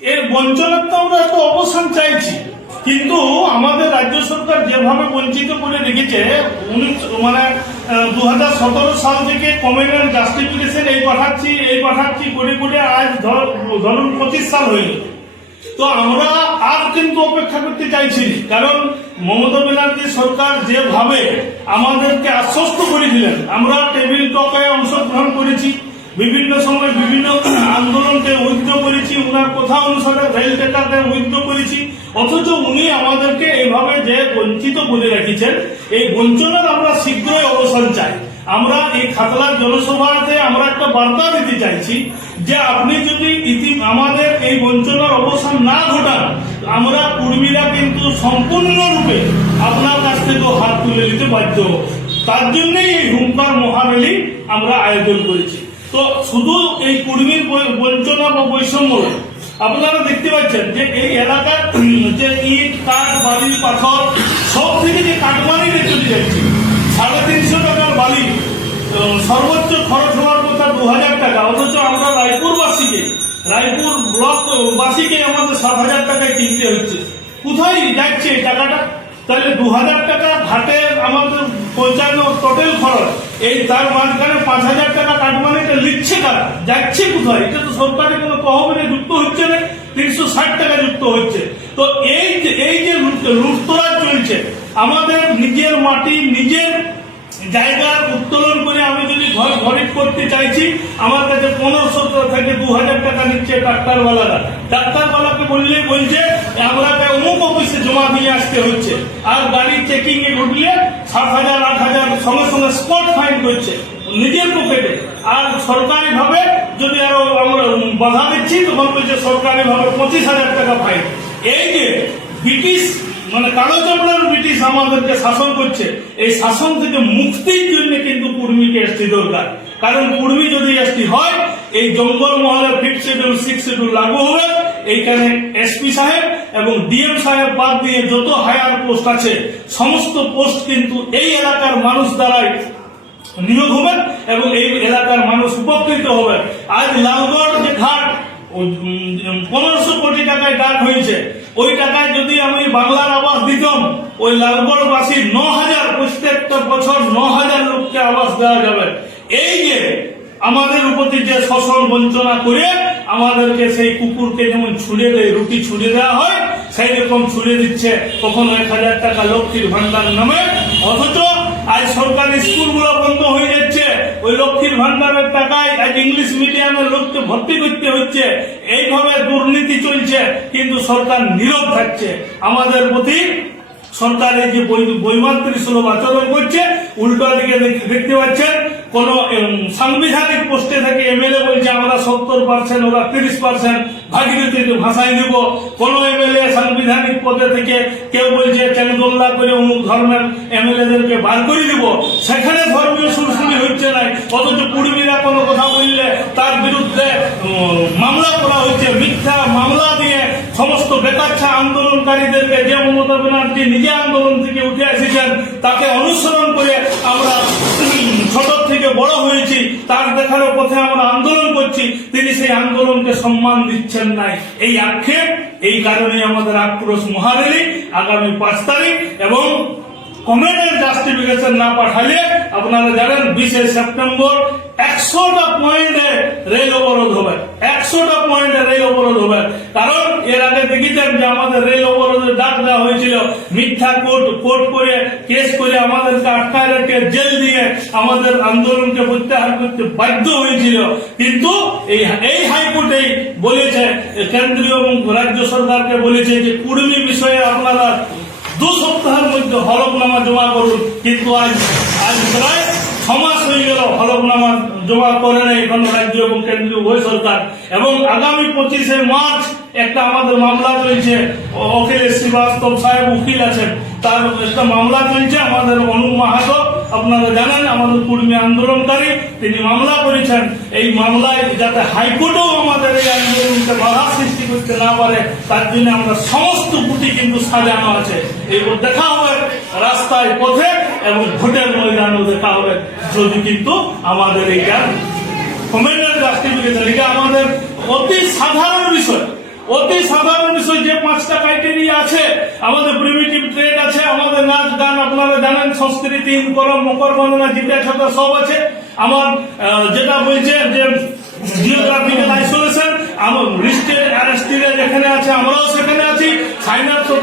এর বঞ্চনার তো আমরা একটা অবসান চাইছি। কিন্তু আমাদের রাজ্য সরকার যেভাবে বঞ্চিত করে রেখেছে, উনিশ মানে দু হাজার সতেরো সাল থেকে কমেন্ট জাস্টিফিকেশন এই পাঠাচ্ছি এই পাঠাচ্ছি, করে করে আজ ধর- ধরুন পঁচিশ সাল হয়ে তো আমরা আর কিন্তু অপেক্ষা করতে চাইছি কারণ মমতা ব্যানার্জি সরকার যেভাবে আমাদেরকে আশ্বস্ত করেছিলেন আমরা টেবিল টকে অংশগ্রহণ করেছি। বিভিন্ন সময় বিভিন্ন আন্দোলনকে উইথড্র করেছি ওনার কথা অনুসারে রেল টেকারকে উইথড্র করেছি। অথচ উনি আমাদেরকে এইভাবে যে বঞ্চিত বলে রেখেছেন, এই বঞ্চনার আমরা শীঘ্রই অবসান চাই। আমরা এই খাতলার জনসভাতে আমরা একটা বার্তা দিতে চাইছি যে আপনি যদি ইতি আমাদের এই বঞ্চনার অবসান না ঘটান, আমরা কর্মীরা কিন্তু সম্পূর্ণরূপে আপনার কাছ থেকে হাত তুলে নিতে বাধ্য। তার জন্যই এই হুঙ্কার মহারেলি আমরা আয়োজন করেছি। তো শুধু এই কর্মীর বঞ্চনা বা বৈষম্য আপনারা দেখতে পাচ্ছেন যে এই এলাকার যে ইট, কাঠ, বালি, পাথর, সব থেকে যে কাঠমানিতে চলে যাচ্ছে, সাড়ে তিনশো টাকার বালি সর্বোচ্চ খরচ হওয়ার কথা দু হাজার টাকা, অথচ আমরা রায়পুরবাসীকে, রায়পুর ব্লকবাসীকে আমাদের সাত হাজার টাকায় কিনতে হচ্ছে। কোথায় যাচ্ছে এই টাকাটা? তাহলে দু হাজার টাকা ঘাটে আমাদের পৌঁছানো টোটাল খরচ। এই তার মাঝখানে পাঁচ হাজার টাকা কাটমানিটা লিখছে কারা? যাচ্ছে কোথায়? এটা তো সরকারের কোনো তহবিলে যুক্ত হচ্ছে না, তিনশো ষাট টাকা যুক্ত হচ্ছে। তো এই যে এই যে লুট- লুটতরাজ চলছে, আমাদের নিজের মাটি, নিজের জায়গা উত্তোলন করে আমি যদি করতে চাইছি, আমার কাছে পনেরোশো থেকে দু হাজার টাকা নিচ্ছে ডাক্তারওয়ালারা। ডাক্তারওয়ালাকে বললে বলছে আমাকে অমুক অফিসে জমা দিয়ে আসতে হচ্ছে। আর গাড়ি চেকিং এ ঢুকলে সাত হাজার, আট হাজার, সঙ্গে সঙ্গে স্পট ফাইন করছে, নিজের পকেটে আর সরকারি ভাবে যদি আরও আমরা বাধা দিচ্ছি, তখন বলছে সরকারি ভাবে পঁচিশ হাজার টাকা ফাইন এই যে ব্রিটিশ মানে কালো চামড়ার ব্রিটিশ আমাদেরকে শাসন করছে, এই শাসন থেকে মুক্তির জন্য কিন্তু কর্মীকে এসটি দরকার। কারণ কুর্মী যদি এসটি হয়, এই জঙ্গল মহলের ফিফথ শিডিউল সিক্স শিডিউল লাগু হবে। এইখানে এসপি সাহেব এবং ডিএম সাহেব বাদ দিয়ে যত হায়ার পোস্ট আছে, সমস্ত পোস্ট কিন্তু এই এলাকার মানুষ দ্বারাই নিয়োগ হবেন এবং এই এলাকার মানুষ উপকৃত হবে। আজ লালগড় যে ঘাট পনেরোশো কোটি টাকায় ডাক হয়েছে। ওই টাকায় যদি আমি বাংলার আবাস দিতাম, ওই লালগড়বাসী ন হাজার প্রত্যেকটা বছর ন হাজার লোককে আবাস দেওয়া যাবে। এই যে আমাদের উপরে যে শোষণ বঞ্চনা করে আমাদেরকে সেই কুকুরকে যেমন ছুড়ে দেয়, রুটি ছুড়ে দেওয়া হয়, সেই রকম ছুড়ে দিচ্ছে কখনো এক হাজার টাকা লক্ষ্মীর ভান্ডার নামে। অথচ আজ সরকারি স্কুলগুলো বন্ধ হয়ে যাচ্ছে। ওই লক্ষ্মীর ভান্ডারের টাকায় আজ ইংলিশ মিডিয়ামের লোককে ভর্তি করতে হচ্ছে। এইভাবে দুর্নীতি চলছে, কিন্তু সরকার নীরব থাকছে। আমাদের প্রতি সরকারের যে বৈ- বৈমাত্রিক সুলভ আচরণ করছে, উল্টো দিকে দেখ- দেখতে পাচ্ছেন কোন সাংবিধানিক পোস্টে থেকে এমএলএ বলছে, আমরা সত্তর পার্সেন্ট, ওরা তিরিশ পার্সেন্ট ভাগীরথী ভাষায় দিব। কোন এমএলএ সাংবিধানিক পদে থেকে কেউ বলছে চেনদোল্লা করে অমুক ধর্মের এমএলএ দেরকে বার করে দিব। সেখানে ধর্মীয় সুরসুরি হচ্ছে না। অথচ কুর্মীরা কোনো কথা বললে তার বিরুদ্ধে মামলা করা হচ্ছে মিথ্যা মামলা দিয়ে সমস্ত বেকাচ্ছা আন্দোলনকারীদেরকে যে মমতা ব্যানার্জি নিজে আন্দোলন থেকে উঠে এসেছেন, তাকে অনুসরণ করে আমরা উম, ছোট থেকে বড় হয়েছি তার দেখানো পথে আমরা আন্দোলন করছি, তিনি সেই আন্দোলনকে সম্মান দিচ্ছেন নাই। এই আক্ষেপ, এই কারণে আমাদের আক্রোশ মহারেলি আগামী পাঁচ তারিখ এবং কমেন্টের জাস্টিফিকেশন না পাঠালে আপনারা জানেন বিশে সেপ্টেম্বর একশোটা পয়েন্টে রেল অবরোধ হবে। একশোটা পয়েন্টে রেল অবরোধ হবে। কারণ এর আগে দেখেছেন যে আমাদের রেল অবরোধের ডাক দেওয়া হয়েছিল। মিথ্যা কোর্ট কোর্ট করে, কেস করে আমাদেরকে আটকায় রেখে জেল দিয়ে আমাদের আন্দোলনকে প্রত্যাহার করতে বাধ্য হয়েছিল। কিন্তু এই এই হাইকোর্টেই বলেছে, কেন্দ্রীয় এবং রাজ্য সরকারকে বলেছে যে কুর্মী বিষয়ে আপনারা দু সপ্তাহের মধ্যে হলফনামা জমা করুন। কিন্তু আজ আজ প্রায় মাস হয়ে গেল। হলফনামা জমা করে নেই এখন রাজ্য এবং কেন্দ্রীয় উভয় সরকার। এবং আগামী পঁচিশে মার্চ একটা আমাদের মামলা চলছে। অখিলেশ শ্রীবাস্তব সাহেব উকিল আছেন। তার একটা মামলা চলছে আমাদের অনুপ মাহাতো। আপনারা জানেন, আমাদের কর্মী আন্দোলনকারী, তিনি মামলা করেছেন। এই মামলায় যাতে হাইকোর্টেও আমাদের এই আন্দোলনকে বাধা সৃষ্টি করতে না পারে, তার জন্য আমরা সমস্ত গুটি কিন্তু সাজানো আছে। এই দেখা হবে রাস্তায় পথে এবং ভোটের ময়দানেও দেখা হবে যদি কিন্তু আমাদের এইটা কমেন্টের জাস্টিফিকেশন এটা আমাদের অতি সাধারণ বিষয়। অতি সাধারণ বিষয় যে পাঁচটা ক্রাইটেরিয়া আছে, আমাদের প্রিমিটিভ ট্রেড আছে, আমাদের নাচ, গান, আপনারা জানেন, সংস্কৃতি করম মকর বন্দনা, জিতে সব আছে। আমার যেটা বলছে যে জিওগ্রাফিক্যাল আইসোলেশন আমার রিস্টেড অ্যারেস্টেড যেখানে আছে, আমরাও সেখানে আছি। সাইনাস অফ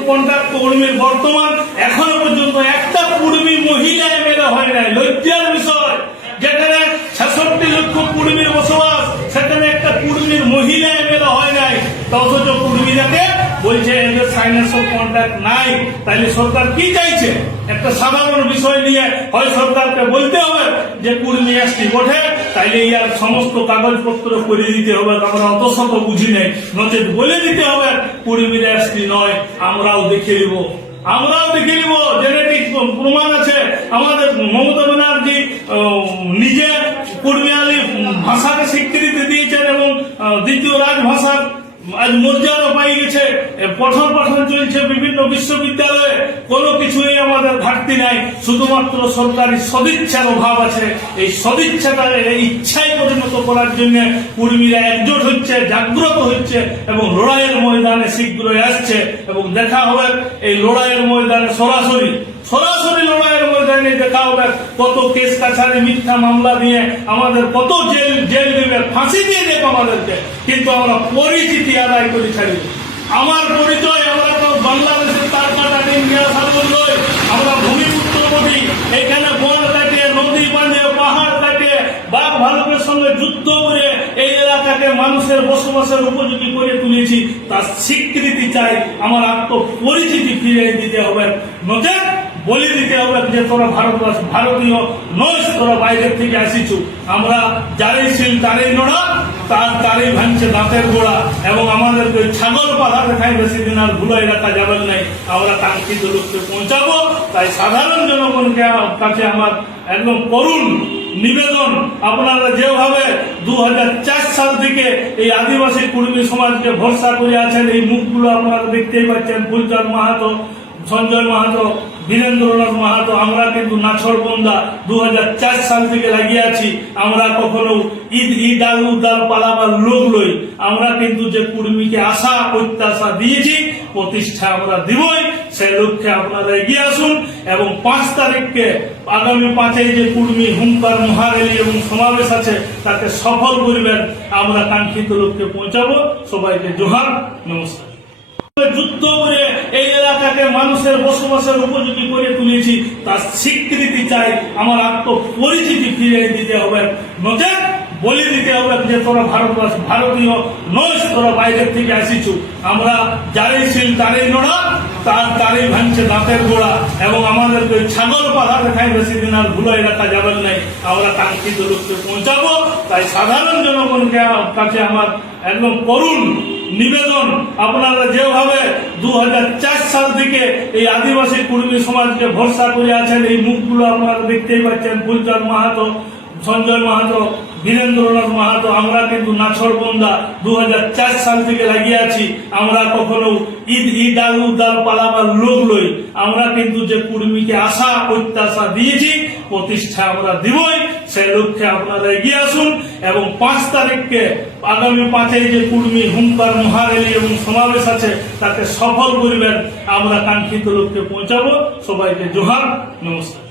কর্মীর বর্তমান এখনও পর্যন্ত একটা কুর্মী মহিলা এমএলএ হয় নাই। লজ্জার বিষয়। যেখানে ছেষট্টি লক্ষ কুর্মীর বসবাস, সেখানে একটা কুর্মীর মহিলা এমএলএ হয় নাই। অথচ কুর্মীরাকে বলছে, এদের সাইনাস অফ কন্ট্যাক্ট নাই। তাইলে সরকার কি চাইছে? একটা সাধারণ বিষয় নিয়ে হয় সরকারকে বলতে হবে যে কুর্মী এসটি ওঠে তাইলে ইয়ার সমস্ত কাগজপত্র করে দিতে হবে, আমরা অত শত বুঝি নেই। নচেত বলে দিতে হবে কুর্মীরা এসটি নয়, আমরাও দেখে নিব। আমরাও দেখে নিব জেনেটিক প্রমাণ আছে। আমাদের মমতা ব্যানার্জি নিজে কুর্মিয়ালি ভাষাকে স্বীকৃতি দিয়েছেন এবং দ্বিতীয় রাজভাষার আজ মর্যাদা পাই গেছে। পঠন পাঠন চলছে বিভিন্ন বিশ্ববিদ্যালয়ে। কোনো কিছুই আমাদের ঘাটতি নাই। শুধুমাত্র সরকারি সদিচ্ছার অভাব আছে। এই সদিচ্ছাটা ইচ্ছায় পরিণত করার জন্য কর্মীরা একজোট হচ্ছে, জাগ্রত হচ্ছে এবং লড়াইয়ের ময়দানে শীঘ্রই আসছে এবং দেখা হবে। এই লড়াইয়ের ময়দানে সরাসরি সরাসরি লড়াইয়ের ময়দানে দেখা হবে কত কেস কাছারি মিথ্যা মামলা দিয়ে আমাদের কত জেল জেল দেবে, ফাঁসি দিয়ে দেবে আমাদেরকে। কিন্তু আমরা পরিচিতি আদায় করে ছাড়ি আমার পরিচয়, আমরা তো বাংলাদেশের তার কাটা ইন্ডিয়া সাগর নয় আমরা ভূমিপুত্রবতী এখানে বন কাটিয়ে নদী বাঁধে, পাহাড় কাটিয়ে বাঘ ভালুকের সঙ্গে যুদ্ধ করে এই এলাকাকে মানুষের বসবাসের উপযোগী করে তুলেছি। তার স্বীকৃতি চাই, আমার আত্মপরিচিতি ফিরিয়ে দিতে হবে। নচেত বলে দিতে হবে যে তোরা ভারতবাসী ভারতীয় নয়, তোরা বাইরের থেকে আসিছু। আমরা যারই ছিল তারই নোড়া, তার, তারই ভাঙছে দাঁতের গোড়া। এবং আমাদেরকে ওই ছাগল পালা দেখায় বেশি দিন আর ভুলাই রাখা যাবেন নাই। আমরা কাঙ্ক্ষিত লোককে পৌঁছাবো। তাই সাধারণ জনগণকে কাছে আমার একদম করুণ নিবেদন। আপনারা যেভাবে দু হাজার চার সাল থেকে এই আদিবাসী কুর্মী সমাজকে ভরসা করে আছেন, এই মুখগুলো আপনারা দেখতেই পাচ্ছেন। ফুলচাঁদ মাহাতো, সঞ্জয় মাহাতো বীরেন্দ্রনাথ মাহাতো, আমরা কিন্তু নাছর বন্দা দু সাল থেকে লাগিয়ে আছি। আমরা কখনো ঈদ ঈদ আল উদ্দাল পালাবার লোক লই আমরা কিন্তু যে কুর্মীকে আশা, প্রত্যাশা দিয়েছি, প্রতিষ্ঠা আমরা দিবই। সেই লক্ষ্যে আপনারা এগিয়ে আসুন এবং পাঁচ তারিখকে আগামী পাঁচই যে কুর্মী হুঙ্কার মহারেলি এবং সমাবেশ আছে, তাকে সফল করবেন। আমরা কাঙ্ক্ষিত লক্ষ্যে পৌঁছাবো। সবাইকে জোহার, নমস্কার। যুদ্ধ করে এই এলাকাকে মানুষের বসবাসের উপযোগী করে তুলেছি, তার স্বীকৃতি চাই আমার আত্মপরিচিতি ফিরিয়ে দিতে হবে। নচেত বলে দিতে হবে যে তোরা ভারতবাসী, ভারতীয় নয় তোরা বাইরের থেকে আসিছু। আমরা যারই ছিল তারই নোড়া, তার তারই ভাঙছে দাঁতের গোড়া এবং আমাদেরকে ছাগল পালা দেখায় বেশি দিন আর ভুলাই রাখা যাবে নাই আমরা কাঙ্ক্ষিত লোককে পৌঁছাবো। তাই সাধারণ জনগণকে কাছে আমার একদম করুণ নিবেদন আপনারা যেভাবে দু হাজার চার সাল থেকে এই আদিবাসী কুর্মী সমাজকে ভরসা করে আছেন, এই মুখগুলো আপনারা দেখতেই পাচ্ছেন। ফুলচাঁদ মাহাতো, সঞ্জয় মাহাতো, বীরেন্দ্রনাথ মাহাতো, আমরা কিন্তু নাছর বন্দা দু সাল থেকে লাগিয়ে আছি। আমরা কখনো ঈদ ঈদ আল উদ্দাল পালাবার লোক লই। আমরা কিন্তু যে কুর্মীকে আশা, প্রত্যাশা দিয়েছি, প্রতিষ্ঠা আমরা দিবই, সে লক্ষ্যে আপনারা এগিয়ে আসুন এবং পাঁচ তারিখকে আগামী পাঁচের যে কুর্মী হুঙ্কার মহারেলি এবং সমাবেশ আছে, তাকে সফল করিবেন। আমরা কাঙ্ক্ষিত লোককে পৌঁছাবো। সবাইকে জোহার। নমস্কার।